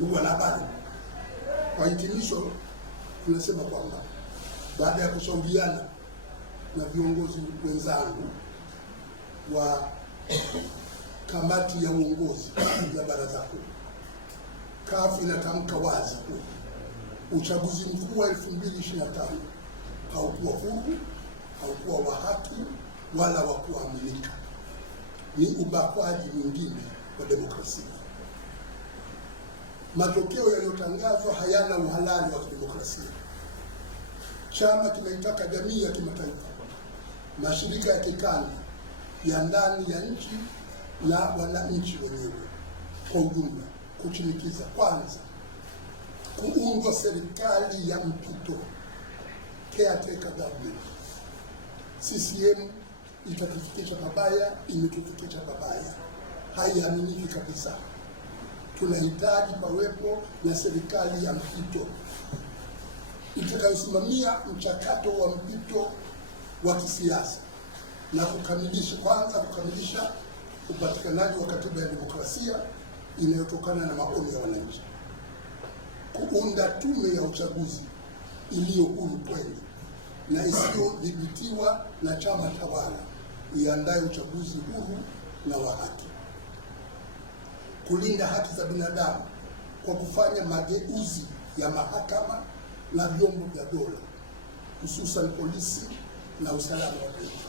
Ndugu wanahabari, kwa hitimisho tunasema kwamba baada ya kushauriana na viongozi wenzangu wa kamati ya uongozi ya Baraza Kuu, CUF inatamka wazi kuwa uchaguzi mkuu wa 2025 haukuwa huru, haukuwa wa haki wala wa kuaminika. Ni ubakwaji mwingine wa demokrasia. Matokeo yaliyotangazwa hayana uhalali wa kidemokrasia. Chama kinaitaka jamii ya kimataifa, mashirika ya kikanda, ya ndani ya nchi na wananchi wenyewe kwa ujumla kushinikiza kwanza kuundwa serikali ya mpito, caretaker government. CCM itatufikisha pabaya, imetufikisha pabaya, haiaminiki kabisa. Tunahitaji pawepo na serikali ya mpito itakayosimamia mchakato wa mpito wa kisiasa na kukamilisha upatikanaji wa katiba ya demokrasia inayotokana na maoni ya wananchi, kuunda tume ya uchaguzi iliyo huru kweli na isiyodhibitiwa na chama tawala, iandaye uchaguzi huru na wa haki, kulinda haki za binadamu kwa kufanya mageuzi ya mahakama na vyombo vya dola, hususan polisi na usalama wa taifa,